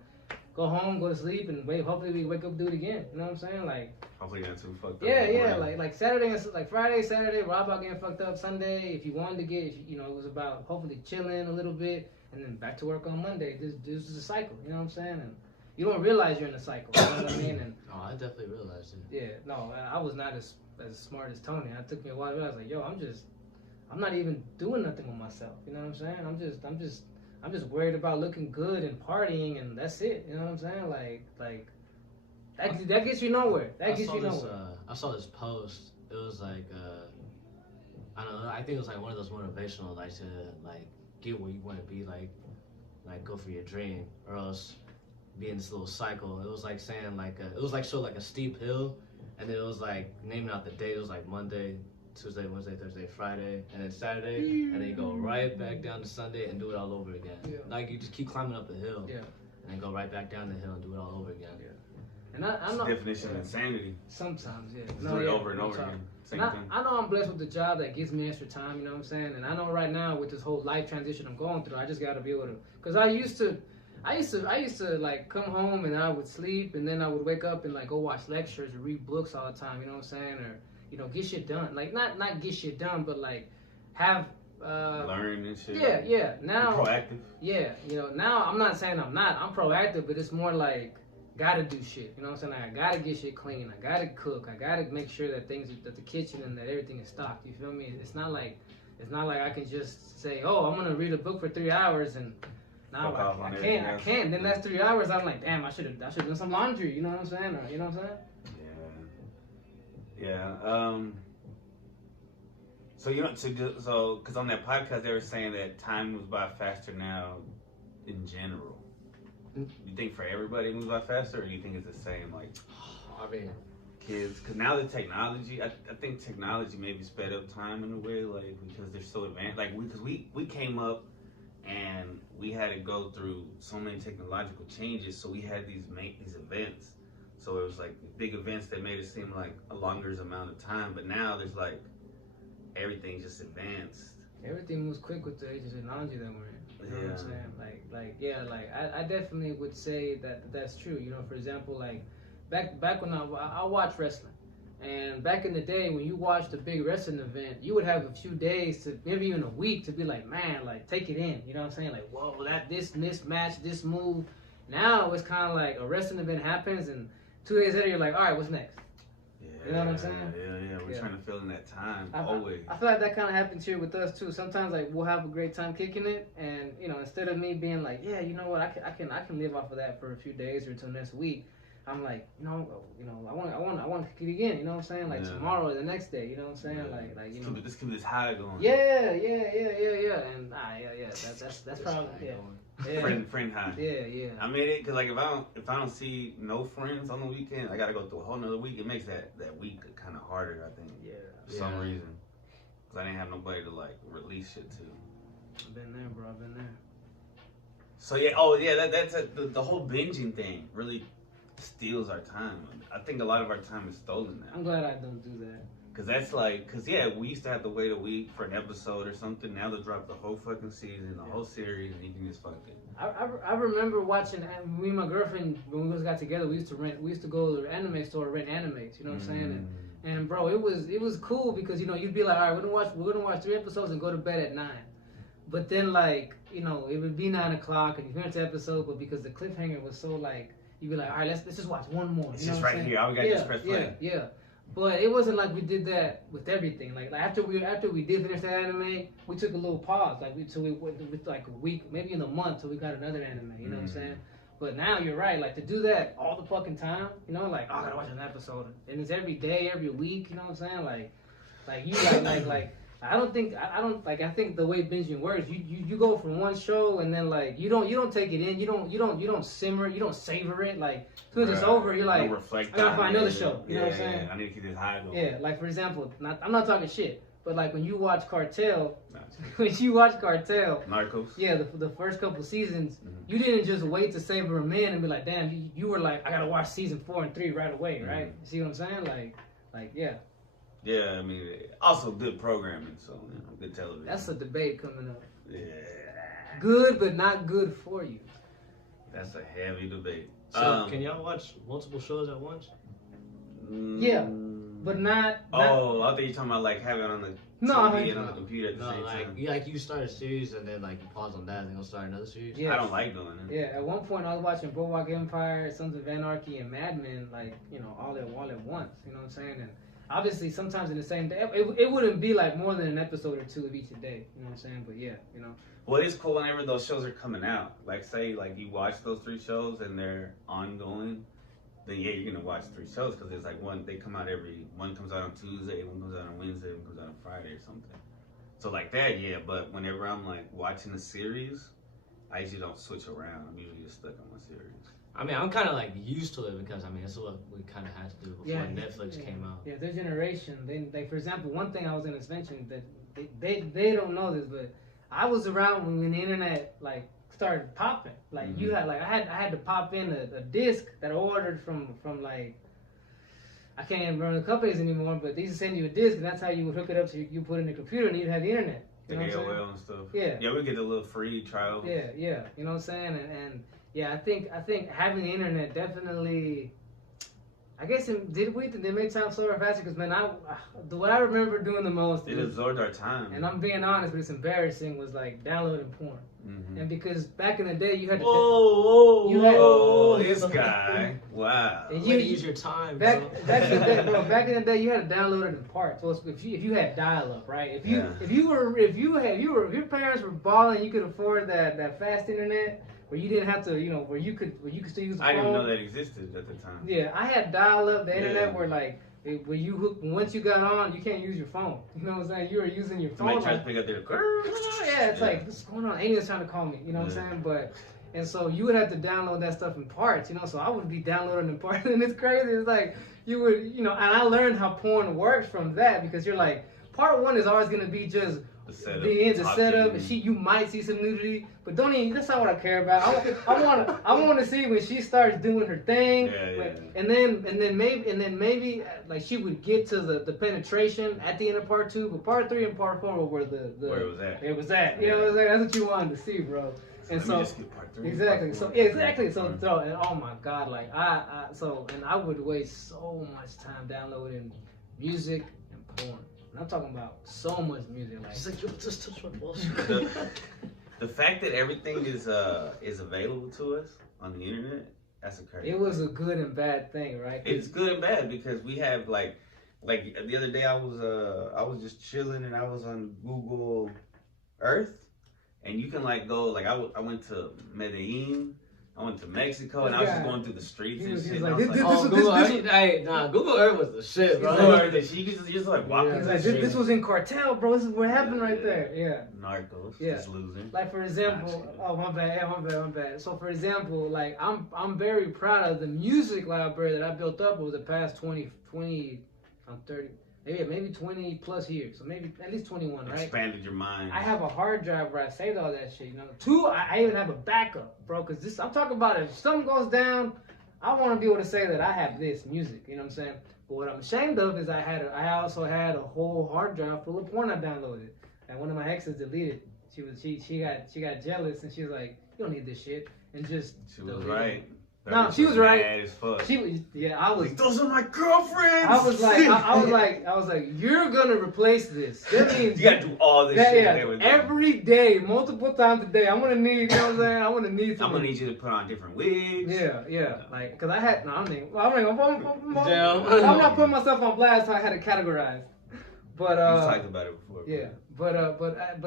go home, go to sleep, and hopefully we wake up and do it again, you know what I'm saying? Like, hopefully you're not too fucked up. Yeah, like Saturday, like Friday, Saturday, we're all about getting fucked up. Sunday, if you wanted to get, you know, it was about hopefully chilling a little bit, and then back to work on Monday. This is a cycle, you know what I'm saying? And you don't realize you're in a cycle, you know what I mean? And oh, I definitely realized it. Yeah, no, I was not as smart as Toney. It took me a while to realize, like, yo, I'm not even doing nothing with myself, you know what I'm saying? I'm just worried about looking good and partying, and that's it, you know what I'm saying? Like that gets you nowhere. I saw this post. It was like, I don't know. I think it was like one of those motivational, like to like get where you want to be, like go for your dream, or else be in this little cycle. It was like saying like it was like so like a steep hill, and then it was like naming out the day. It was like Monday, Tuesday, Wednesday, Thursday, Friday, and then Saturday, and then you go right back down to Sunday and do it all over again. Yeah. Like you just keep climbing up the hill, and then go right back down the hill and do it all over again. Yeah. And I It's know the definition of insanity. sometimes, yeah. Just do it over and over again. Same And thing. I know I'm blessed with the job that gives me extra time, you know what I'm saying? And I know right now with this whole life transition I'm going through, I just gotta be able to, cause I used to like come home and I would sleep and then I would wake up and like go watch lectures or read books all the time, you know what I'm saying? Or, you know, get shit done. Like not get shit done, but like have Learn and shit. Yeah. Now Be proactive. yeah, you know, now I'm not saying I'm not. I'm proactive, but it's more like gotta do shit. You know what I'm saying? Like, I gotta get shit clean. I gotta cook. I gotta make sure that that the kitchen and that everything is stocked. You feel me? It's not like I can just say, oh, I'm gonna read a book for 3 hours and now I can't. Then that's 3 hours. I'm like, damn, I should have done some laundry. You know what I'm saying? Or, you know what I'm saying? Yeah. So you know, because on that podcast they were saying that time moves by faster now, in general. You think for everybody it moves by faster, or do you think it's the same? Like, I mean, kids, because now the technology, I think technology maybe sped up time in a way, like because they're so advanced. Like we came up and we had to go through so many technological changes, so we had these events. So it was like big events that made it seem like a longer amount of time. But now there's like everything's just advanced. Everything moves quick with the age of technology that we're in. You know what I'm saying? I definitely would say that's true. You know, for example, like back when I watched wrestling, and back in the day when you watched a big wrestling event, you would have a few days to maybe even a week to be like, man, like take it in. You know what I'm saying? Like, whoa, this match, this move. Now it's kind of like a wrestling event happens, and 2 days later you're like, all right, what's next? You know what I'm saying? Yeah. We're trying to fill in that time always. I feel like that kind of happens here with us too. Sometimes like we'll have a great time kicking it, and you know, instead of me being like, yeah, you know what, I can live off of that for a few days or until next week. I'm like, I want to kick it again. You know what I'm saying? Like tomorrow or the next day. You know what I'm saying? Yeah. Like you know. Let's keep this high going. Yeah. And that's probably yeah. Friend high. Yeah. I made it because like if I don't see no friends on the weekend, I gotta go through a whole nother week. It makes that week kind of harder, I think. Yeah. For some reason, because I didn't have nobody to like release shit to. I've been there, bro. I've been there. So that's the whole binging thing really steals our time. I think a lot of our time is stolen now. I'm glad I don't do that. Because we used to have to wait a week for an episode or something. Now they drop the whole fucking season, the whole series, and you can just fuck it. I remember watching, me and my girlfriend, when we got together, we used to go to the anime store to rent animes, you know what I'm saying? And bro, it was cool because, you know, you'd be like, all right, we're gonna watch 3 episodes and go to bed at 9. But then, like, you know, it would be 9 o'clock and you finish the episode, but because the cliffhanger was so, like, you'd be like, all right, let's just watch one more. It's just right here. All we got to just press play. Yeah. But it wasn't like we did that with everything. Like after we did finish that anime, we took a little pause. Like we went with like a week, maybe in a month, till we got another anime. You know what I'm saying? But now you're right. Like to do that all the fucking time, you know, like I gotta watch an episode, and it's every day, every week. You know what I'm saying? Like you like. I think the way binging works, you go from one show and then like you don't take it in, you don't simmer, you don't savor it. Like as soon as it's over, you're like, I gotta find another show. You know what I'm saying? I need to keep this high going. Yeah, like for example, I'm not talking shit, but like when you watch Cartel, Narcos. Yeah, the first couple seasons, you didn't just wait to savor a man and be like, damn, you were like, I gotta watch season 4 and 3 right away, right? You see what I'm saying? Like yeah. Yeah, I mean, also good programming, so, you know, good television. That's a debate coming up. Yeah. Good, but not good for you. That's a heavy debate. So, can y'all watch multiple shows at once? Yeah, but not... Oh, I thought you were talking about, like, having it on the TV and on the computer at the same time. You start a series and then, like, you pause on that and then go start another series? Yeah. I don't like doing it. Yeah, at one point I was watching Boardwalk Empire, Sons of Anarchy, and Mad Men, like, you know, all at once, you know what I'm saying? And obviously, sometimes in the same day, it wouldn't be like more than an episode or 2 of each a day. You know what I'm saying? But yeah, you know. Well, it's cool whenever those shows are coming out. Like, say, like you watch those 3 shows and they're ongoing. Then yeah, you're gonna watch 3 shows because there's like one comes out on Tuesday, one comes out on Wednesday, one comes out on Friday or something. So like that, yeah. But whenever I'm like watching a series, I usually don't switch around. I'm usually just stuck on one series. I mean, I'm kind of like used to it because I mean, it's what we kind of had to do before Netflix came out. Yeah, their generation. They, for example, one thing I was gonna mention that they don't know this, but I was around when the internet like started popping. Like you had like I had to pop in a disc that I ordered from like I can't even remember the companies anymore, but they used to send you a disc and that's how you would hook it up so you put it in the computer and you'd have the internet. You know Like what I'm saying? AOL and stuff. Yeah. Yeah, we get the little free trial. Yeah, yeah. You know what I'm saying? And yeah, I think having the internet definitely. I guess did they make time slower or faster? Because man, what I remember doing the most. It absorbed our time. And I'm being honest, but it's embarrassing. Was like downloading porn. And because back in the day you had to. Whoa, this guy! Wow. And you use your time. Back in the day, bro. Back in the day, you had to download it in parts. So if you had dial-up, right? If your parents were balling, you could afford that fast internet. Where you didn't have to, where you could still use the phone. I didn't even know that existed at the time. Yeah, I had dial-up, the internet, where like, where you hook, once you got on, you can't use your phone. You know what I'm saying? You were using your phone. Somebody tries to pick up their yeah, it's like, what's going on? Amy's trying to call me. You know what I'm saying? And so you would have to download that stuff in parts, so I would be downloading in parts, and it's crazy. It's like, you would, and I learned how porn works from that, because you're like, part one is always going to be just the setup, and you might see some nudity, but don't even. That's not what I care about. I want to see when she starts doing her thing, and then maybe like she would get to the penetration at the end of part two, but part three and part four were where it was at. You know what I'm saying? That's what you wanted to see, bro. And so exactly. So and oh my God, like I would waste so much time downloading music and porn. And I'm talking about so much music. Like, she's like, yo, just touch my balls. The fact that everything is available to us on the internet, that's a crazy. It was a good and bad thing, right? It's good and bad because we have like the other day I was just chilling and I was on Google Earth, and you can like go like I went to Medellin. I went to Mexico and I was just going through the streets and shit. Google Earth was the shit, bro. Google Earth, you could just like walk. He's like, this was in Cartel, bro. This is what happened right there. Yeah. Narcos. Just losing. Like for example, my bad. So for example, like I'm very proud of the music library that I built up over the past 20, I'm 30. Maybe 20 plus years, so maybe at least 21, right? Expanded your mind. I have a hard drive where I saved all that shit, Two, I even have a backup, bro, because I'm talking about if something goes down, I want to be able to say that I have this music, you know what I'm saying? But what I'm ashamed of is I also had a whole hard drive full of porn I downloaded, and one of my exes deleted. She got jealous, and she was like, you don't need this shit, and just she was right. No, she was right. As fuck. She was, I was. Like, those are my girlfriends. I was like, you're gonna replace this. That means you gotta do all this shit. Every day, multiple times a day. I'm gonna need. You know what I'm saying? I'm gonna need. I'm gonna need you to put on different wigs. Yeah. Like, cause I had. No, I'm not putting myself on blast. So I had it categorized. But you talked about it before. Yeah. But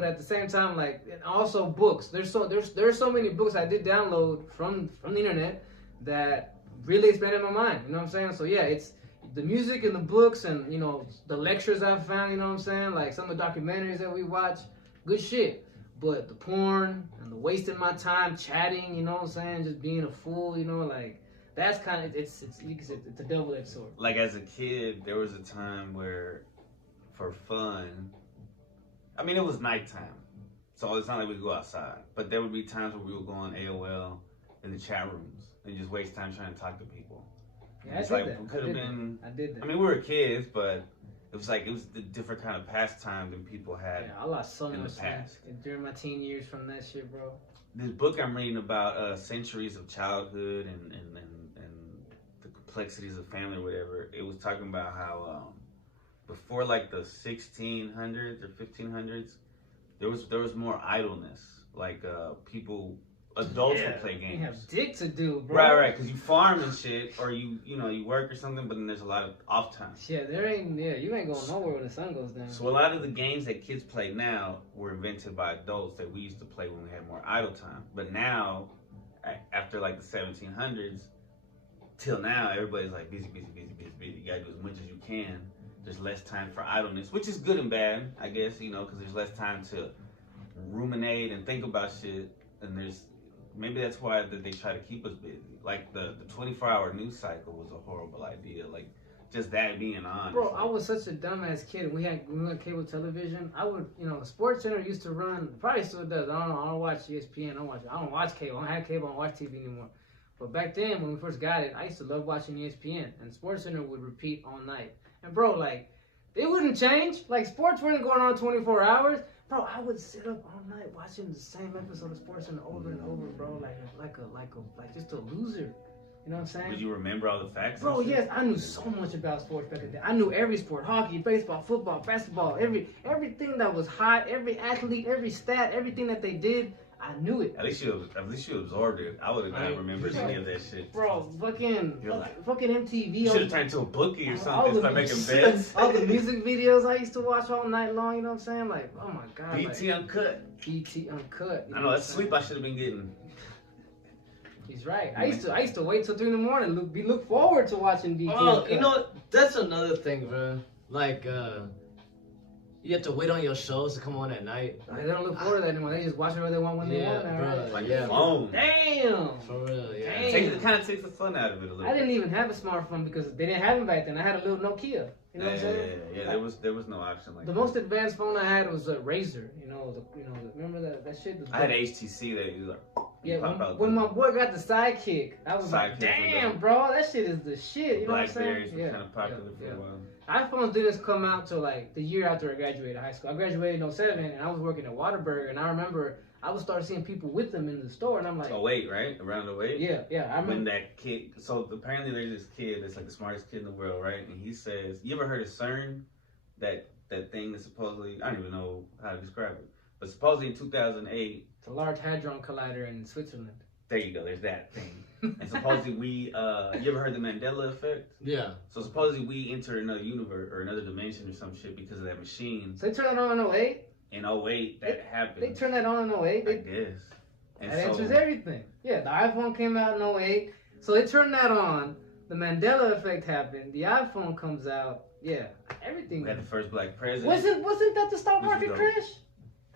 at the same time, like, and also books. There's so many books I did download from the internet that really expanded my mind, you know what I'm saying? So yeah, it's the music and the books and, the lectures I've found, you know what I'm saying? Like some of the documentaries that we watch, good shit. But the porn and the wasting my time chatting, you know what I'm saying? Just being a fool, like that's kind of, it's you can say it's a double-edged sword. Like as a kid, there was a time where for fun, I mean, it was nighttime. So it's not like we could go outside, but there would be times where we would go on AOL in the chat rooms and just waste time trying to talk to people. Yeah, it's I did that. I did that. I mean, we were kids, but it was the different kind of pastime than people had. Yeah, I lost so in much the past during my teen years from that shit, bro. This book I'm reading about centuries of childhood and the complexities of family or whatever. It was talking about how before like the 1600s or 1500s, there was more idleness. Like adults would play games. You have dick to do, bro. Right, because you farm and shit, or you work or something, but then there's a lot of off time. Yeah, you ain't going nowhere when the sun goes down. So a lot of the games that kids play now were invented by adults that we used to play when we had more idle time. But now, after like the 1700s, till now, everybody's like busy. You gotta do as much as you can. There's less time for idleness, which is good and bad, I guess, because there's less time to ruminate and think about shit, and maybe that's why they try to keep us busy. Like the 24-hour news cycle was a horrible idea. Like just that being on. Bro, I was such a dumbass kid. We had cable television. I would, Sports Center used to run. Probably still does. I don't know. I don't watch ESPN. I don't watch cable. I don't have cable. I don't watch TV anymore. But back then, when we first got it, I used to love watching ESPN. And Sports Center would repeat all night. And bro, like, it wouldn't change. Like, sports weren't going on 24 hours. Bro, I would sit up all night watching the same episode of Sports Center over and over, bro. Like just a loser. You know what I'm saying? Would you remember all the facts? Bro, yes, I knew so much about sports back then. I knew every sport: hockey, baseball, football, basketball, everything that was hot, every athlete, every stat, everything that they did. I knew it. At least you absorbed it. I would have not remembered any of that shit. Bro, fucking MTV. You should have turned to a bookie or something. Start making bets. All the music videos I used to watch all night long. You know what I'm saying? Like, oh my god. BT Uncut. BT Uncut. I know that's sleep I should have been getting. He's right. I used to wait till 3 in the morning. Look forward to watching BT. Oh, Uncut. you know that's another thing, bro. Like, you have to wait on your shows to come on at night. They don't look forward to that anymore. They just watch whatever they want when they want. Bro, Like yeah. phone. Damn. For real, yeah. Damn. It kind of takes the fun out of it a little. I didn't even have a smartphone because they didn't have them back then. I had a little Nokia. You know what I'm saying? Yeah. There was no option like The that. most advanced phone I had was a Razr. Remember that shit? I had HTC that you like. Yeah, pop out when the my boy got the Sidekick, I was like, Sidekicks damn, were bro, that shit is the shit. You know what I'm Blackberries saying? were kind of popular for a while. iPhones didn't come out till like the year after I graduated high school. I graduated in 07 and I was working at Whataburger, and I remember I would start seeing people with them in the store, and I'm like, 08, right? Around 08? Yeah, I remember. When that kid, so apparently there's this kid that's like the smartest kid in the world, right? And he says, you ever heard of CERN? That thing is supposedly, I don't even know how to describe it, but supposedly in 2008. It's a Large Hadron Collider in Switzerland. There you go, there's that thing. And supposedly you ever heard the Mandela effect? Yeah. So supposedly we enter another universe or another dimension or some shit because of that machine. So they turned that on in 08? In 08, that happened. They turned that on in 08? I guess. And that answers everything. Yeah, the iPhone came out in 08. So they turned that on. The Mandela effect happened. The iPhone comes out. Yeah, everything. We had the first black president. Wasn't that the stock Which market was crash?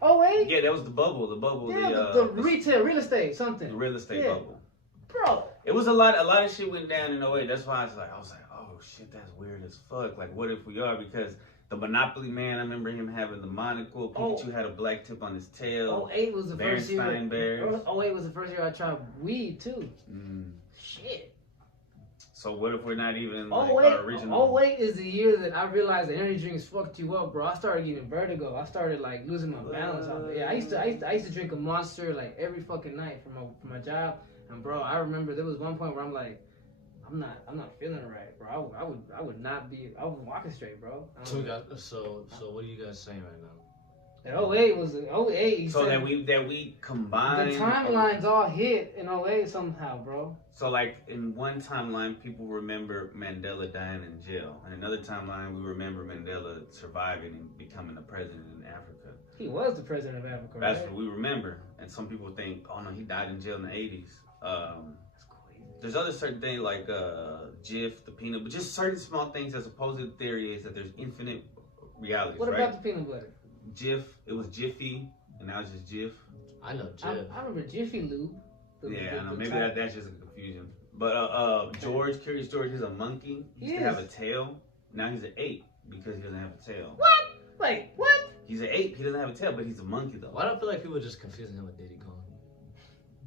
08? Yeah, that was the bubble. Yeah, the retail, real estate, something. The real estate bubble. Bro. It was a lot of shit went down in 08. That's why I was like, oh shit, that's weird as fuck. Like, what if we are? Because the Monopoly Man, I remember him having the monocle. Pikachu had a black tip on his tail. 08 was the first year. Bears. 08 was the first year I tried weed too. Shit. So what if we're not even like our original? 08 is the year that I realized that energy drinks fucked you up, bro. I started getting vertigo. I started like losing my balance out there. Yeah, I used to drink a Monster like every fucking night for my job. And bro, I remember there was one point where I'm like, I'm not feeling it right, bro. I would not be. I was walking straight, bro. So what are you guys saying right now? That 08 was 08. So that we combined. The timelines all hit in 08 somehow, bro. So like in one timeline, people remember Mandela dying in jail, and another timeline, we remember Mandela surviving and becoming the president in Africa. He was the president of Africa. That's right? what we remember, and some people think, oh no, he died in jail in the 80s. That's crazy. There's other certain things like Jif, the peanut, but just certain small things. As opposed to the theory is that there's infinite realities. What right? about the peanut butter? Jif, it was Jiffy, and now it's just Jif. I know Jif. I remember Jiffy Lube. I know. Maybe that's just a confusion. But George, Curious George, is a monkey. He used to have a tail. Now he's an ape because he doesn't have a tail. What? Wait, what? He's an ape. He doesn't have a tail, but he's a monkey though. Why do I feel like people are just confusing him with Diddy Kong?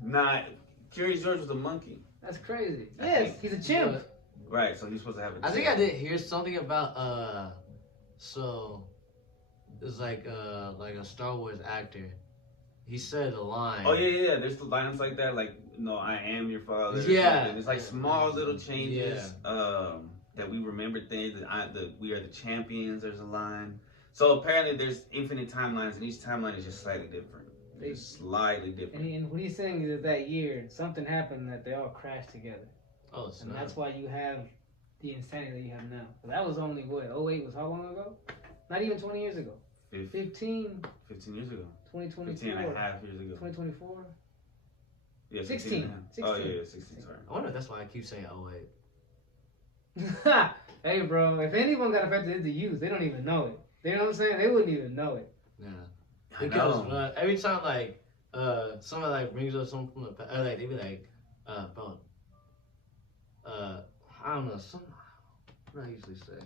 Nah, Curious George was a monkey. That's crazy. Yes, he's a chimp. Right, so he's supposed to have a tail. I think I did hear something about so it's like a Star Wars actor. He said a line. Oh yeah. There's lines like that, like I am your father. Yeah. It's like small little changes. That we remember things. That we are the champions. There's a line. So apparently there's infinite timelines, and each timeline is just slightly different. It's slightly different. And what he's saying is that year something happened that they all crashed together. Oh, and that's why you have the insanity that you have now. But that was only what 08 was how long ago? Not even 20 years ago. 15 years ago. 2024. 15 and a half years ago. 2024. Yeah, 16. Oh yeah, 16. Sorry. I wonder if that's why I keep saying 08. Hey, bro, if anyone got affected, it's the youth. They don't even know it. You know what I'm saying? They wouldn't even know it. Yeah. Because every time like someone like brings up something from the past, like they be like, bro, I don't know, What do I usually say?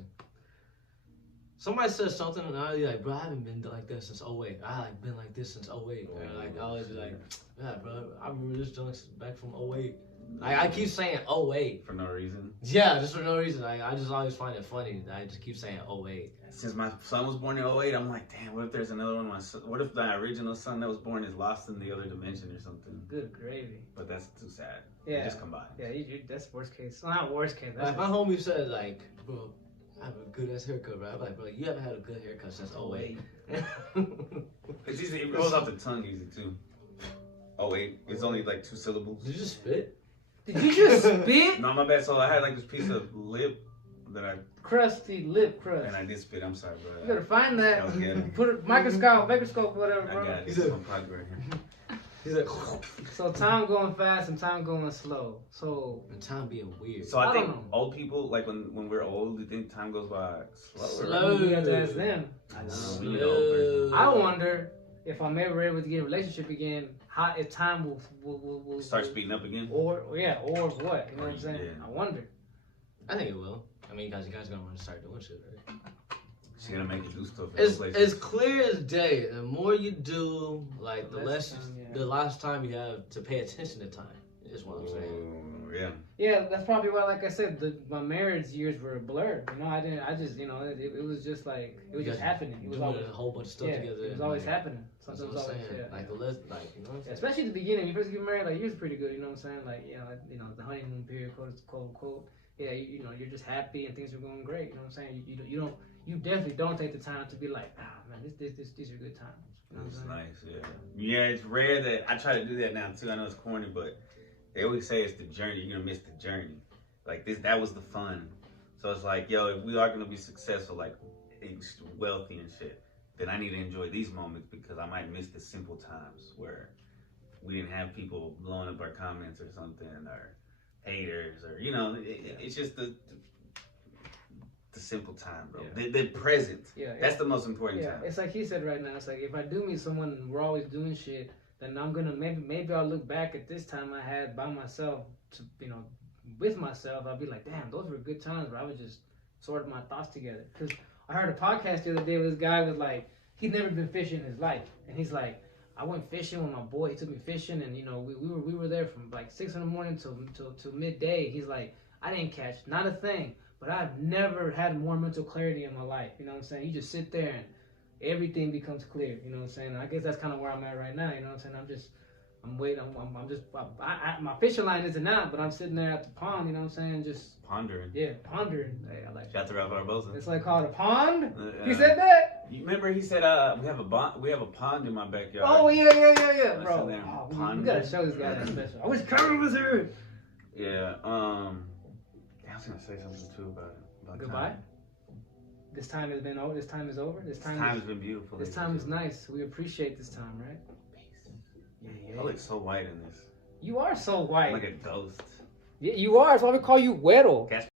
Somebody says something and I'll be like, bro, I haven't been like that since '08. I like been like this since '08. And like I always be like, yeah, bro, I remember this junk back from '08. I keep saying '08 for no reason. Yeah, just for no reason. I just always find it funny that I just keep saying '08. Since my son was born in '08, I'm like, damn, what if there's another one? What if my original son that was born is lost in the other dimension or something? Good gravy. But that's too sad. Yeah. They just combined. Yeah, that's worst case. Well, not worst case. That's Like, my homie said, like, bro, I have a good ass haircut, bro. I'm like, bro, you haven't had a good haircut since '08. It's easy. It rolls off the tongue easy too. '08. It's only like 2 syllables. Did you just spit? Did you just spit? No, my bad. So I had like this piece of lip that I Crusty lip crust. and I did spit. I'm sorry, bro. You gotta find that. That was good. Put a microscope, whatever, I bro. got it. This is my project right here. He's like, So time going fast and time going slow. So and time being weird. So I I think don't know. old people, like when we're old, we think time goes by slower. Slow. you have to ask them. I know. We need an old person. I wonder if I'm ever able to get a relationship again, how if time will Start speeding up again. or what? You know what I'm saying? Yeah. I wonder. I think it will. I mean, you guys gonna want to start doing shit, right? She's gonna make you do stuff. It's clear as day. The more you do, like the Less less, time, yeah. the last time you have to pay attention to time. Is what I'm saying. Yeah. Yeah, that's probably why. Like I said, my marriage years were a blur. You know, I just, you know, it was just like it was just happening. It was doing always a whole bunch of stuff yeah, together. it was and, always like, happening. That's Something what was I'm always saying. yeah. Like the less, like you know what I'm saying. Especially at the beginning, when you first get married, like yours pretty good. You know what I'm saying? Like you know, the honeymoon period, quote unquote. Yeah, you know, you're just happy and things are going great. You know what I'm saying? You definitely don't take the time to be like, man, these are good times. You know what I'm It's saying? nice, yeah. Yeah, it's rare that I try to do that now too. I know it's corny, but they always say it's the journey. You're gonna miss the journey. Like that was the fun. So it's like, yo, if we are gonna be successful, like wealthy and shit, then I need to enjoy these moments because I might miss the simple times where we didn't have people blowing up our comments or something or haters or it's just the simple time, bro. Yeah. The present. Yeah, That's the most important yeah. time. It's like he said right now. It's like if I do meet someone and we're always doing shit, then I'm gonna maybe I'll look back at this time I had by myself, to, with myself. I'll be like, damn, those were good times where I was just sorting my thoughts together. Because I heard a podcast the other day where this guy was like, he'd never been fishing in his life, and he's like, I went fishing with my boy. He took me fishing, and we were there from like 6 a.m. till midday. He's like, I didn't catch not a thing, but I've never had more mental clarity in my life. You know what I'm saying? You just sit there and everything becomes clear. You know what I'm saying? I guess that's kind of where I'm at right now. You know what I'm saying? I'm waiting. My fishing line isn't out, but I'm sitting there at the pond. You know what I'm saying? Just Pondering. yeah, pondering. Hey, I like. Shout to Ralph Barbosa. It's like called a pond. He said that. You remember he said we have a pond in my backyard. Oh yeah, I bro. sat there and Oh, we pondered. gotta show this guy that special. I wish Carter was here. Yeah. I was gonna say something too about Goodbye. time. This time has been over. This time is over. This time Time's been beautiful. This time is nice. We appreciate this time, right? I look so white in this. You are so I'm white. like a ghost. Yeah, you are. That's why we call you Güero. Catch